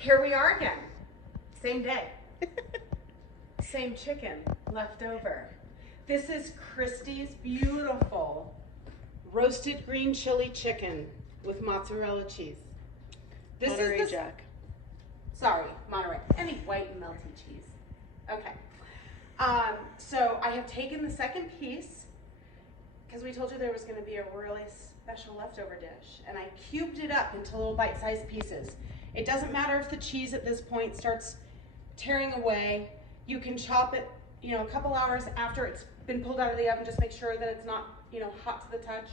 Here we are again. Same day. Same chicken left over. This is Christy's beautiful roasted green chili chicken with mozzarella cheese. This Monterey is Jack. Sorry, Monterey. Any white and melty cheese. Okay. So I have taken the second piece because we told you there was going to be a really special leftover dish, and I cubed it up into little bite-sized pieces. It doesn't matter if the cheese at this point starts tearing away. You can chop it, you know, a couple hours after it's been pulled out of the oven. Just make sure that it's not, you know, hot to the touch.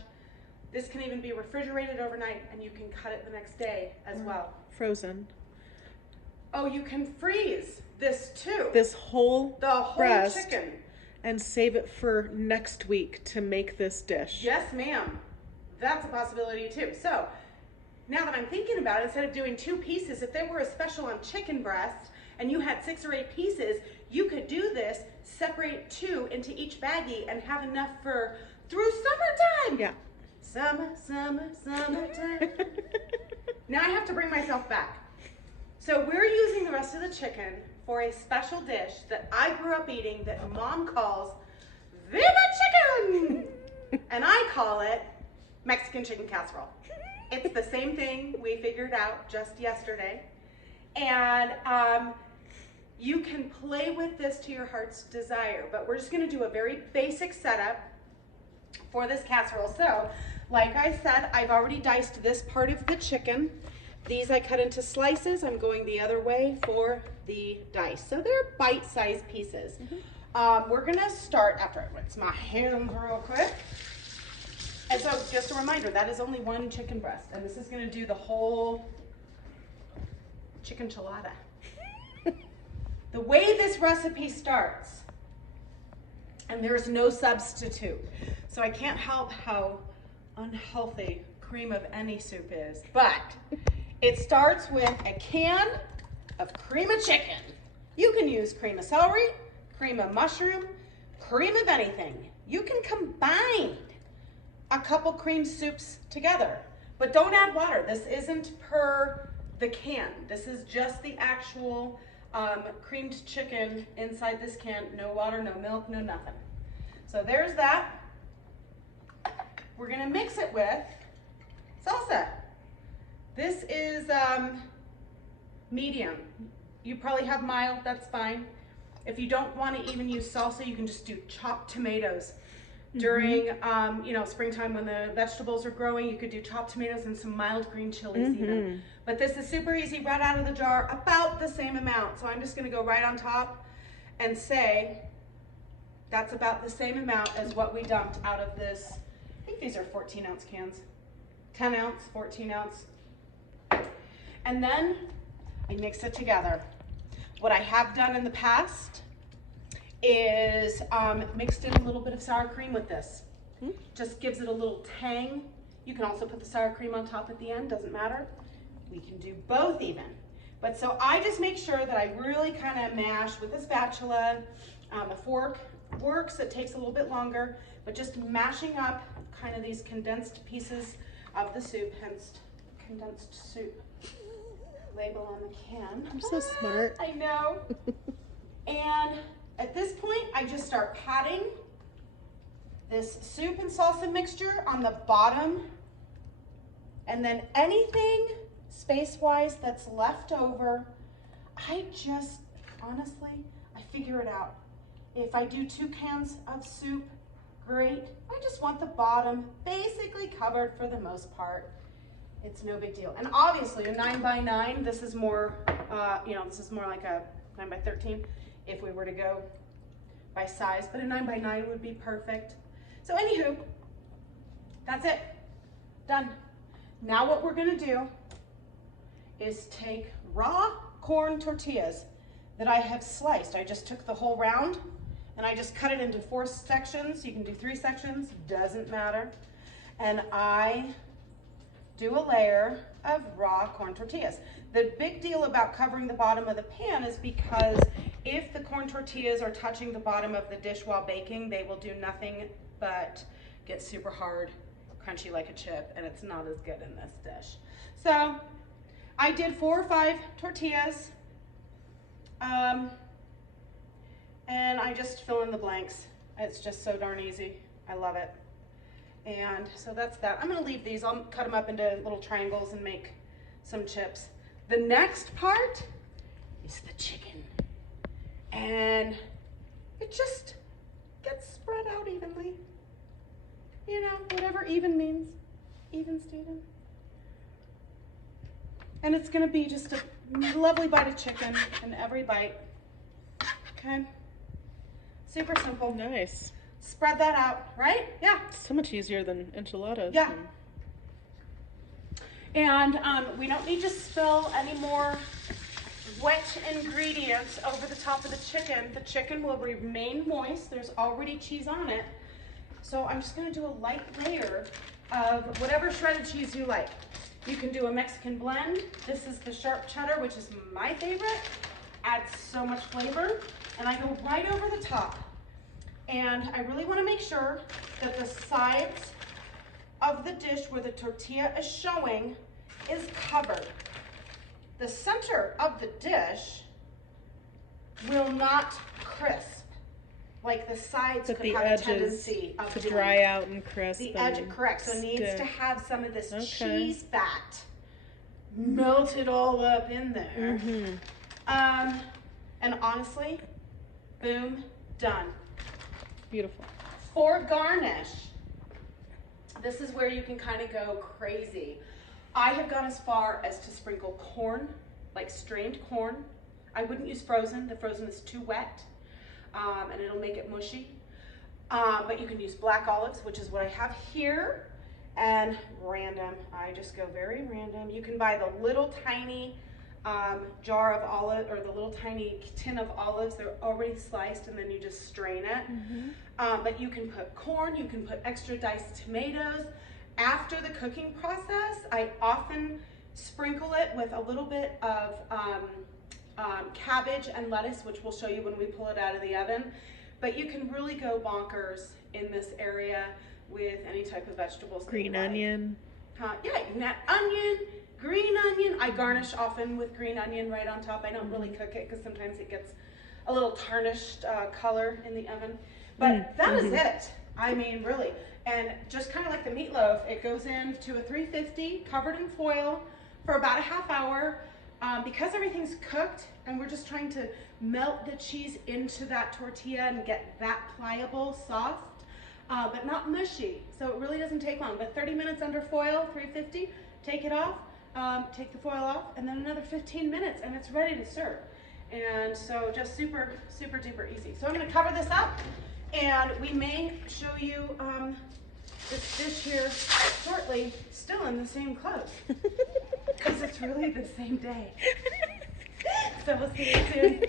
This can even be refrigerated overnight, and you can cut it the next day as well. Frozen. Oh, you can freeze this too. This whole The whole breast chicken. and save it for next week to make this dish. Yes, ma'am. That's a possibility too. So now that I'm thinking about it, instead of doing 2 pieces, if there were a special on chicken breast and you had 6 or 8 pieces, you could do this, separate 2 into each baggie and have enough for through summertime. Yeah. Summertime. Now I have to bring myself back. So we're using the rest of the chicken for a special dish that I grew up eating that Mom calls Viva Chicken! And I call it Mexican chicken casserole. It's the same thing we figured out just yesterday. And you can play with this to your heart's desire, but we're just gonna do a very basic setup for this casserole. So, like I said, I've already diced this part of the chicken. These I cut into slices. I'm going the other way for the dice. So they're bite-sized pieces. We're gonna start, after I rinse my hands real quick. And so just a reminder, that is only 1 chicken breast, and this is gonna do the whole chicken enchilada. The way this recipe starts, and there's no substitute, so I can't help how unhealthy cream of any soup is, but it starts with a can of cream of chicken. You can use cream of celery, cream of mushroom, cream of anything. You can combine a couple cream soups together, but don't add water. This isn't per the can. This is just the actual creamed chicken inside this can. No water, no milk, no nothing. So there's that. We're gonna mix it with salsa. This is medium. You probably have mild, that's fine. If you don't want to even use salsa, you can just do chopped tomatoes. During you know, springtime when the vegetables are growing, you could do chopped tomatoes and some mild green chilies even. But this is super easy, right out of the jar, about the same amount. So I'm just gonna go right on top and say that's about the same amount as what we dumped out of this. I think these are 14-ounce cans. 10 ounce, 14 ounce. And then I mix it together. What I have done in the past is mixed in a little bit of sour cream with this. Just gives it a little tang. You can also put the sour cream on top at the end, doesn't matter. We can do both even. But so I just make sure that I really kind of mash with a spatula. A fork works, it takes a little bit longer, but just mashing up kind of these condensed pieces of the soup, hence condensed soup label on the can. You're so smart. I know. And at this point, I just start patting this soup and salsa mixture on the bottom, and then anything space-wise that's left over, I just, honestly, I figure it out. If I do 2 cans of soup, great. I just want the bottom basically covered for the most part. It's no big deal. And obviously a 9x9, this is more, you know, this is more like a 9x13 if we were to go by size, but a 9x9 would be perfect. So anywho, that's it, done. Now what we're gonna do is take raw corn tortillas that I have sliced. I just took the whole round and I just cut it into 4 sections. You can do 3 sections, doesn't matter. And I do a layer of raw corn tortillas. The big deal about covering the bottom of the pan is because if the corn tortillas are touching the bottom of the dish while baking, they will do nothing but get super hard, crunchy like a chip, and it's not as good in this dish. So I did 4 or 5 tortillas. And I just fill in the blanks. It's just so darn easy. I love it. And so that's that. I'm gonna leave these. I'll cut them up into little triangles and make some chips. The next part is the chicken. And it just gets spread out evenly. You know, whatever even means. Even, Steven. And it's gonna be just a lovely bite of chicken in every bite. Okay? Super simple. Nice. Spread that out, right? Yeah. So much easier than enchiladas. Yeah. And we don't need to spill any more wet ingredients over the top of the chicken. The chicken will remain moist. There's already cheese on it. So I'm just gonna do a light layer of whatever shredded cheese you like. You can do a Mexican blend. This is the sharp cheddar, which is my favorite. Adds so much flavor. And I go right over the top. And I really wanna make sure that the sides of the dish where the tortilla is showing is covered. The center of the dish will not crisp, like the sides But could the have a edges tendency of to doing. dry out and crisp. The and edge, correct, so it needs stick. to have some of this Okay. cheese fat melted all up in there. Mm-hmm. And honestly, boom, done. Beautiful. For garnish, this is where you can kind of go crazy. I have gone as far as to sprinkle corn, like strained corn. I wouldn't use frozen. The frozen is too wet, and it'll make it mushy. But you can use black olives, which is what I have here, and random. I just go very random. You can buy the little tiny jar of olive, or the little tiny tin of olives. They're already sliced, and then you just strain it. But you can put corn, you can put extra diced tomatoes. After the cooking process, I often sprinkle it with a little bit of cabbage and lettuce, which we'll show you when we pull it out of the oven. But you can really go bonkers in this area with any type of vegetables. Green onion. Yeah, you can add onion, green onion. I garnish often with green onion right on top. I don't really cook it because sometimes it gets a little tarnished color in the oven. But that is it. I mean, really. And just kind of like the meatloaf, it goes into a 350 covered in foil for about a half hour. Because everything's cooked and we're just trying to melt the cheese into that tortilla and get that pliable, soft, but not mushy. So it really doesn't take long. But 30 minutes under foil, 350, take it off, take the foil off, and then another 15 minutes and it's ready to serve. And so just super, super duper easy. So I'm gonna cover this up and we may show you this dish here shortly, still in the same clothes. Because it's really the same day. So we'll see you soon.